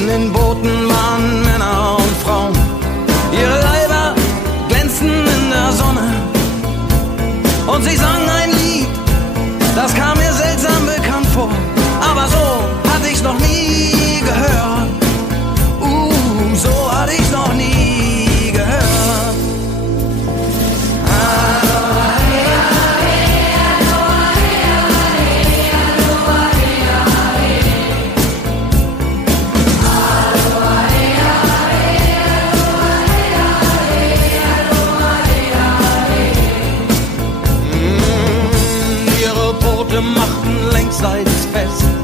In den Booten waren Männer und Frauen. Ihre Leiber glänzten in der Sonne. Und sie sangen ein Lied, das kam mir seltsam bekannt vor. Aber so hatte ich's noch nie gehört. So hatte ich's noch nie gehört. Ihre Boote machten längsseits fest.